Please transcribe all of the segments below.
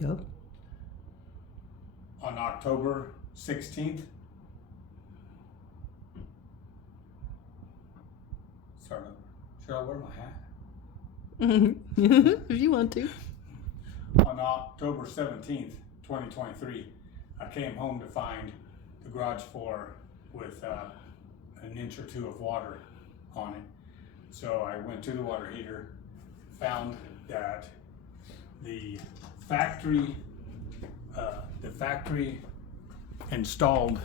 Go. On October 16th, start over. Should I wear my hat? If you want to. On October 17th, 2023, I came home to find the garage floor with an inch or two of water on it. So I went to the water heater, found that the factory installed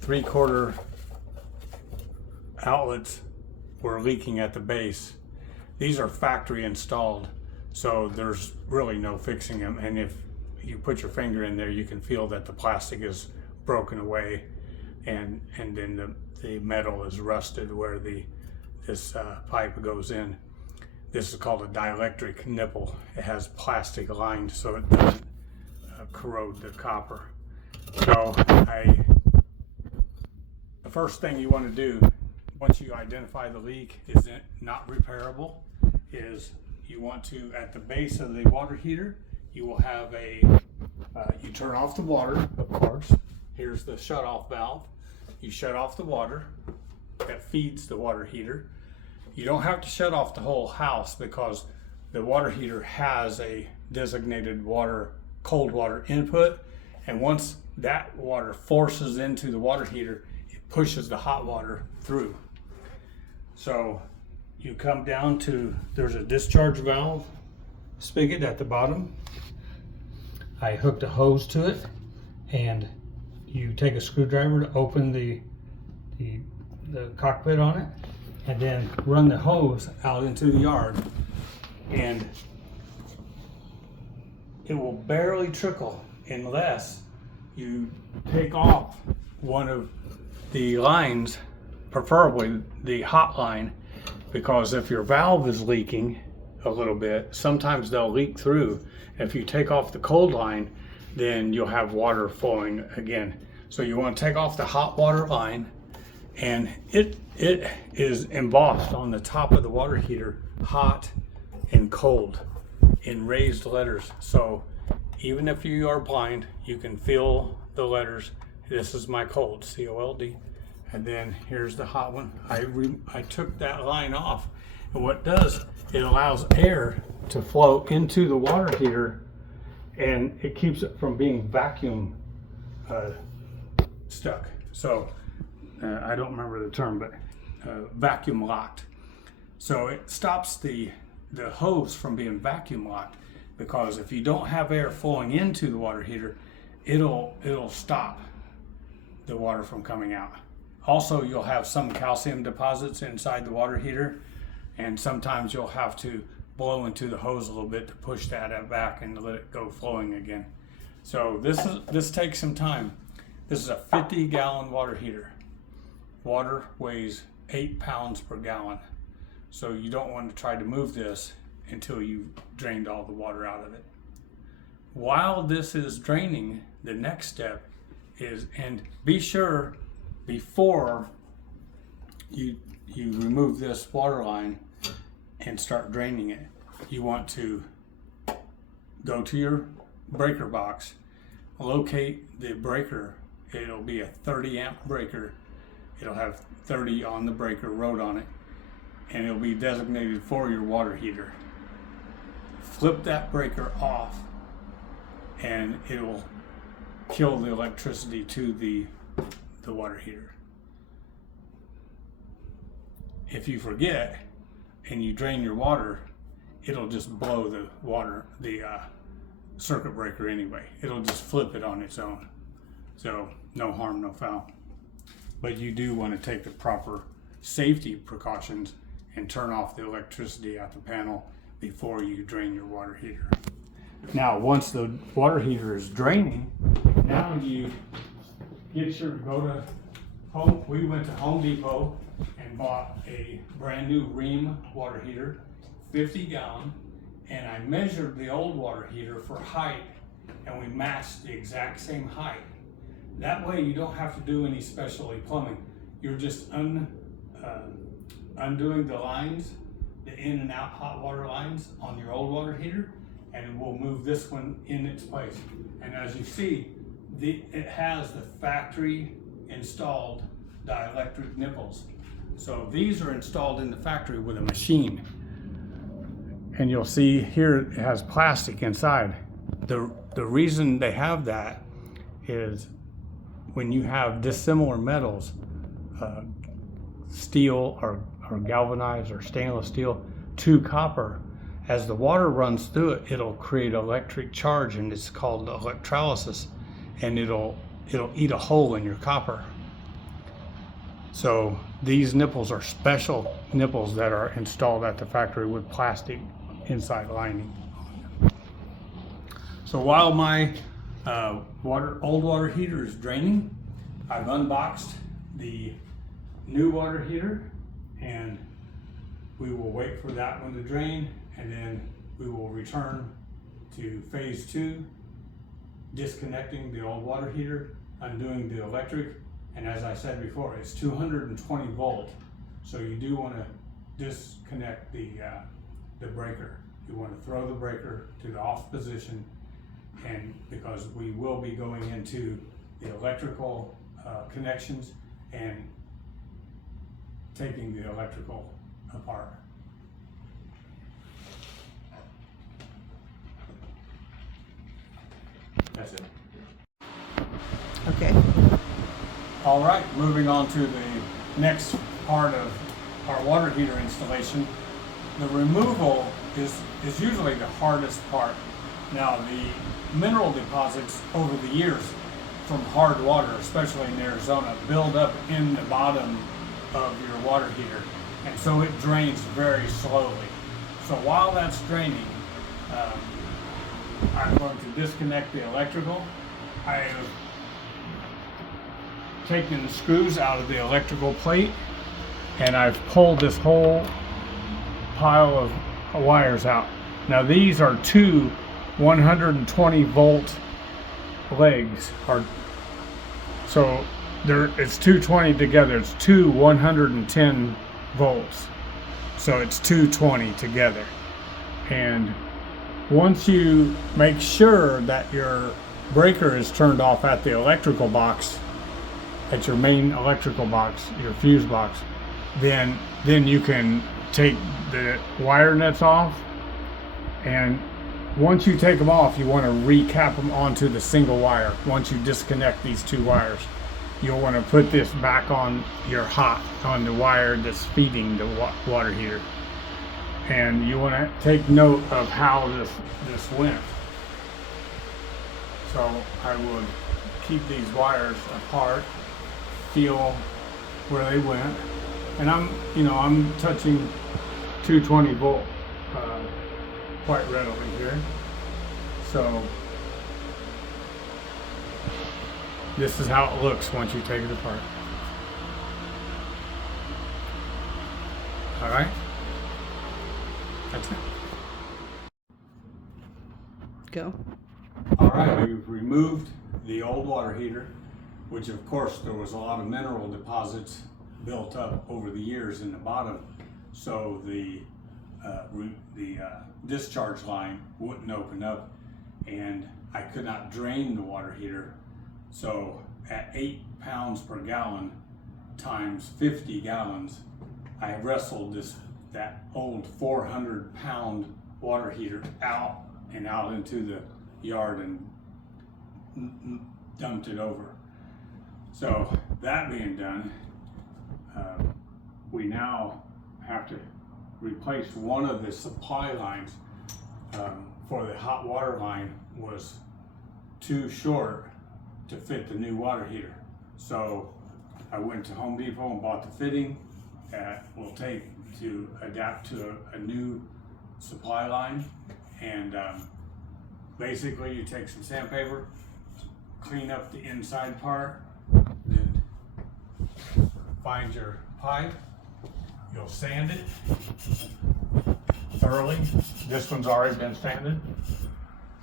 3/4 outlets were leaking at the base. These are factory installed, so there's really no fixing them. And if you put your finger in there, you can feel that the plastic is broken away, and then the metal is rusted where this pipe goes in. This is called a dielectric nipple. It has plastic lined so it doesn't corrode the copper. So the first thing you want to do once you identify the leak is not repairable, is you want to, at the base of the water heater, you will have you turn off the water, of course. Here's the shut off valve. You shut off the water that feeds the water heater. You don't have to shut off the whole house because the water heater has a designated cold water input, and once that water forces into the water heater, it pushes the hot water through. So you come down to, there's a discharge valve spigot at the bottom. I hooked a hose to it, and you take a screwdriver to open the cockpit on it, and then run the hose out into the yard, and it will barely trickle unless you take off one of the lines, preferably the hot line, because if your valve is leaking a little bit, sometimes they'll leak through. If you take off the cold line, then you'll have water flowing again. So you want to take off the hot water line, and it is embossed on the top of the water heater, hot and cold, in raised letters. So even if you are blind, you can feel the letters. This is my cold, C-O-L-D. And then here's the hot one. I took that line off, and what it does, it allows air to flow into the water heater, and it keeps it from being vacuum stuck. So I don't remember the term, but vacuum locked. So it stops the hose from being vacuum locked, because if you don't have air flowing into the water heater, it'll stop the water from coming out. Also, you'll have some calcium deposits inside the water heater, and sometimes you'll have to blow into the hose a little bit to push that back and let it go flowing again. So this takes some time. This is a 50-gallon water heater. Water weighs 8 pounds per gallon. So you don't want to try to move this until you've drained all the water out of it. While this is draining, the next step is, and be sure before you remove this water line and start draining it, you want to go to your breaker box, locate the breaker. It'll be a 30 amp breaker. It'll have 30 on the breaker, wrote on it, and it'll be designated for your water heater. Flip that breaker off, and it will kill the electricity to the water heater. If you forget and you drain your water, it'll just blow the circuit breaker anyway. It'll just flip it on its own. So no harm, no foul. But you do want to take the proper safety precautions and turn off the electricity at the panel before you drain your water heater. Now, once the water heater is draining, now you go to home. We went to Home Depot and bought a brand new Rheem water heater, 50 gallon, and I measured the old water heater for height, and we matched the exact same height. That way you don't have to do any specialty plumbing. You're just undoing the lines, the in and out hot water lines on your old water heater, and we'll move this one in its place. And as you see, it has the factory installed dielectric nipples. So these are installed in the factory with a machine. And you'll see here it has plastic inside. The reason they have that is when you have dissimilar metals, steel or galvanized or stainless steel to copper, as the water runs through it, it'll create electric charge, and it's called electrolysis, and it'll eat a hole in your copper. So these nipples are special nipples that are installed at the factory with plastic inside lining. So while my old water heater is draining, I've unboxed the new water heater, and we will wait for that one to drain, and then we will return to phase 2, disconnecting the old water heater, undoing the electric, and as I said before, it's 220 volt, so you do want to disconnect the breaker. You want to throw the breaker to the off position, and because we will be going into the electrical connections and taking the electrical apart. That's it. Okay. All right, moving on to the next part of our water heater installation. The removal is usually the hardest part. Now, the mineral deposits over the years from hard water, especially in Arizona, build up in the bottom of your water heater, and so it drains very slowly. So while that's draining, I'm going to disconnect the electrical. I have taken the screws out of the electrical plate, and I've pulled this whole pile of wires out. Now these are two 120 volt legs, so it's 220 together. It's two 110 volts, so it's 220 together. And once you make sure that your breaker is turned off at the electrical box, at your main electrical box, your fuse box, then you can take the wire nuts off, and once you take them off, you want to recap them onto the single wire. Once you disconnect these two wires, you'll want to put this back on on the wire that's feeding the water heater. And you want to take note of how this went. So I would keep these wires apart, feel where they went, and I'm touching 220 volt quite readily here. So this is how it looks once you take it apart. All right. That's it. Go. All right, we've removed the old water heater, which of course there was a lot of mineral deposits built up over the years in the bottom, so the discharge line wouldn't open up, and I could not drain the water heater. So at 8 pounds per gallon times 50 gallons, I wrestled that old 400-pound water heater out into the yard and dumped it over. So that being done, we now have to replace one of the supply lines. For the hot water line was too short to fit the new water heater. So I went to Home Depot and bought the fitting that will take to adapt to a new supply line. And basically you take some sandpaper, clean up the inside part, then find your pipe, you'll sand it thoroughly. This one's already been sanded.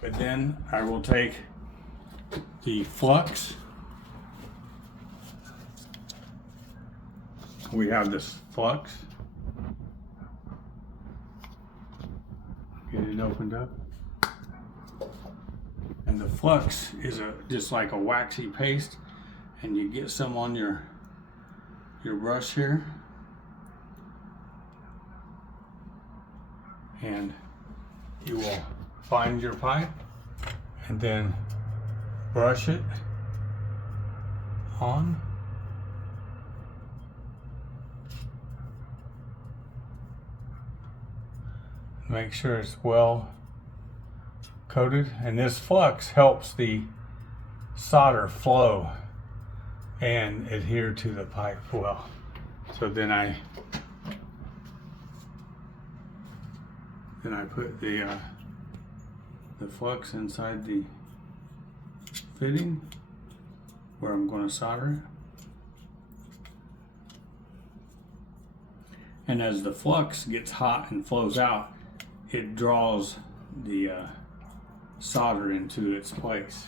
But then I will take the flux. We have this flux. Get it opened up. And the flux is just like a waxy paste, and you get some on your brush here, and you will find your pipe and then brush it on. Make sure it's well coated, and this flux helps the solder flow and adhere to the pipe well. So then I put the flux inside the fitting where I'm going to solder it. And as the flux gets hot and flows out, it draws the solder into its place.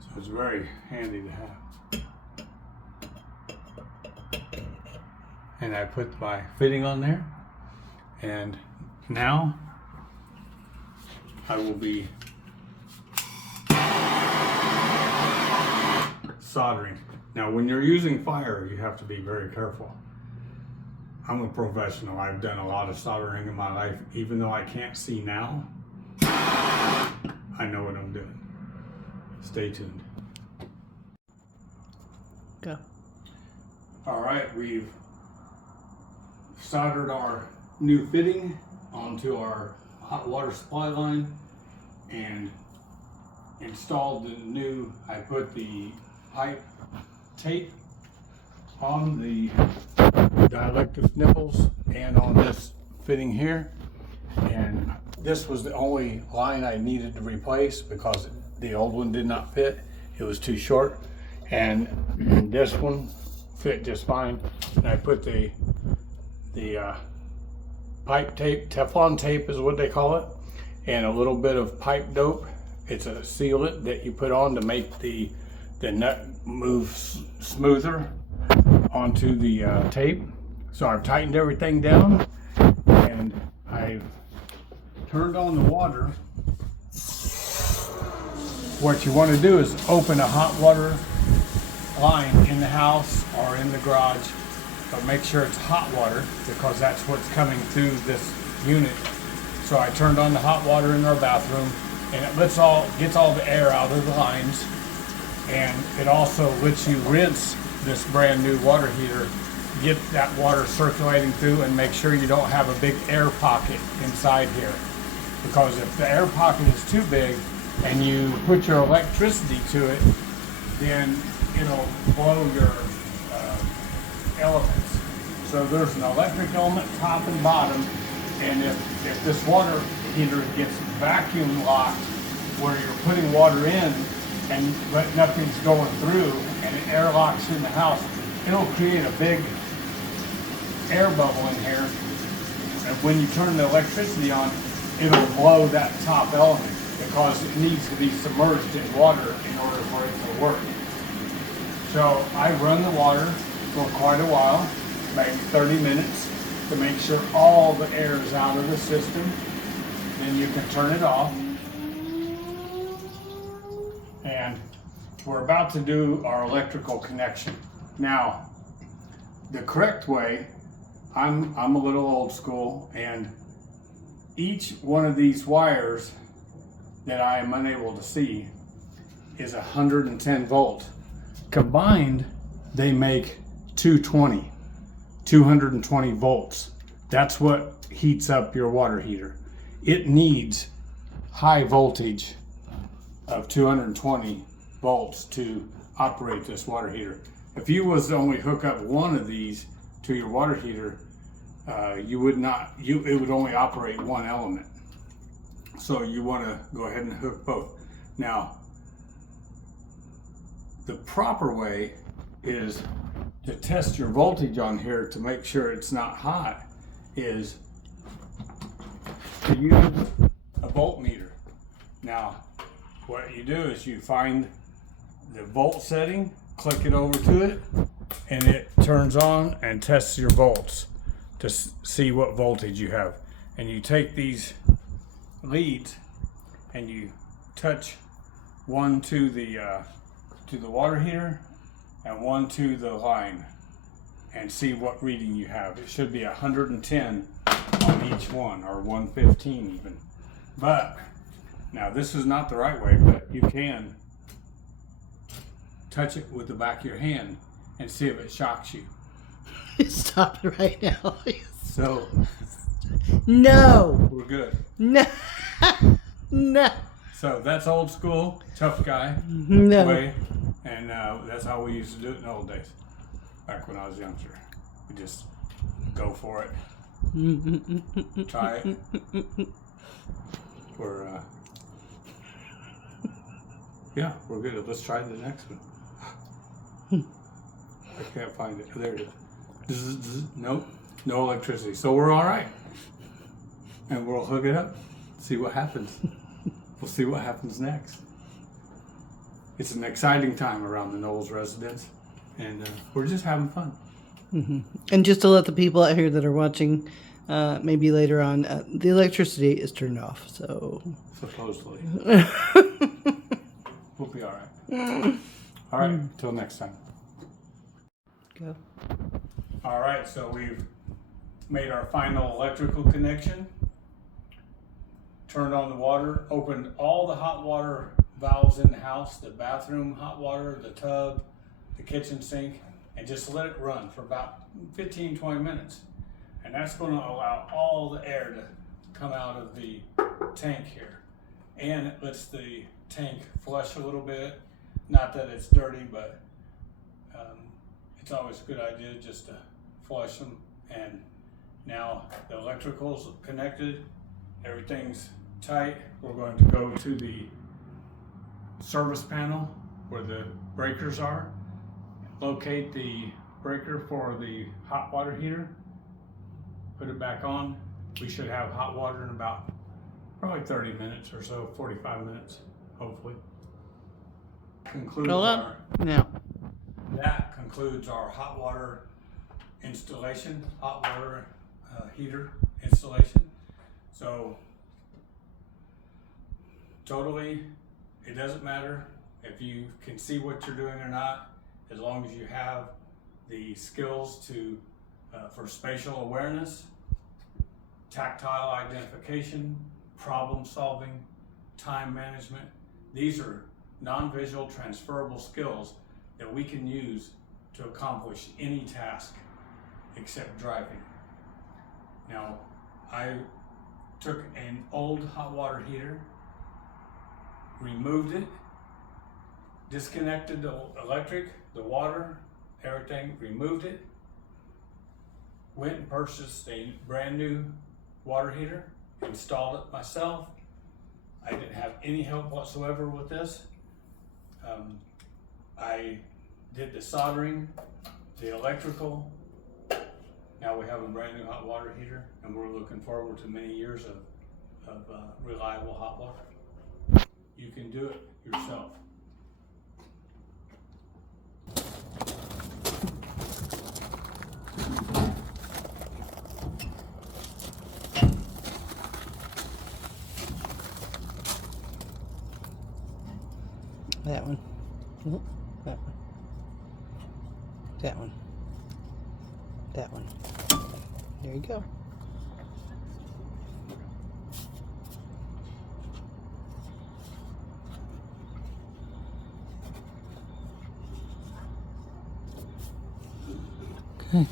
So it's very handy to have. And I put my fitting on there, and now I will be soldering. Now when you're using fire, you have to be very careful. I'm a professional. I've done a lot of soldering in my life. Even though I can't see now, I know what I'm doing. Stay tuned. Go. All right, we've soldered our new fitting onto our hot water supply line and installed the new, I put the pipe tape on the dielectric nipples and on this fitting here, and this was the only line I needed to replace because the old one did not fit. It was too short, and this one fit just fine. And I put the pipe tape, Teflon tape is what they call it, and a little bit of pipe dope. It's a sealant that you put on to make the nut move smoother onto the tape. So I've tightened everything down, and I've turned on the water. What you want to do is open a hot water line in the house or in the garage, but make sure it's hot water because that's what's coming through this unit. So I turned on the hot water in our bathroom, and it gets all the air out of the lines, and it also lets you rinse this brand new water heater, get that water circulating through, and make sure you don't have a big air pocket inside here, because if the air pocket is too big and you put your electricity to it, then it'll blow your elements. So there's an electric element top and bottom, and if this water heater gets vacuum locked where you're putting water in but nothing's going through and it air locks in the house, it'll create a big air bubble in here, and when you turn the electricity on, it'll blow that top element because it needs to be submerged in water in order for it to work. So I run the water for quite a while, maybe 30 minutes, to make sure all the air is out of the system. Then you can turn it off. And we're about to do our electrical connection. Now, the correct way, I'm a little old school, and each one of these wires that I am unable to see is 110 volt. Combined, they make 220 volts. That's what heats up your water heater. It needs high voltage of 220 volts to operate this water heater. If you was to only hook up one of these to your water heater, it would only operate one element. So you want to go ahead and hook both. Now, the proper way is to test your voltage on here to make sure it's not hot, is to use a voltmeter. Now, what you do is you find the volt setting, click it over to it, and it turns on and tests your volts to see what voltage you have. And you take these leads and you touch one to the water heater and one to the line and see what reading you have. It should be 110 on each one, or 115 even. But now this is not the right way, but you can touch it with the back of your hand and see if it shocks you. Stop it right now. So No. we're good. No. No. So that's old school, tough guy No. way, and that's how we used to do it in the old days. Back when I was younger, we just go for it, try it. We're yeah, we're good. Let's try the next one. I can't find it. There it is. Nope, no electricity. So we're all right, and we'll hook it up. See what happens. We'll see what happens next. It's an exciting time around the Knowles residence, and we're just having fun. Mm-hmm. And just to let the people out here that are watching, maybe later on, the electricity is turned off. So Supposedly. We'll be all right. All right, until next time. Go. All right, so we've made our final electrical connection. Turned on the water, opened all the hot water valves in the house, the bathroom hot water, the tub, the kitchen sink, and just let it run for about 15-20 minutes. And that's going to allow all the air to come out of the tank here. And it lets the tank flush a little bit. Not that it's dirty, but it's always a good idea just to flush them. And now the electrical's connected, everything's tight. We're going to go to the service panel where the breakers are, locate the breaker for the hot water heater, put it back on. We should have hot water in about probably 30 minutes or so, 45 minutes, hopefully. Concludes that concludes our hot water installation, hot water heater installation. So totally, it doesn't matter if you can see what you're doing or not, as long as you have the skills to for spatial awareness, tactile identification, problem solving, time management. These are non-visual transferable skills that we can use to accomplish any task except driving. Now, I took an old hot water heater, removed it, disconnected the electric, the water, everything, removed it, went and purchased a brand new water heater, installed it myself. I didn't have any help whatsoever with this. I did the soldering, the electrical. Now we have a brand new hot water heater, and we're looking forward to many years of reliable hot water. You can do it yourself. That one. Oh, that one. That one. That one. There you go. Okay.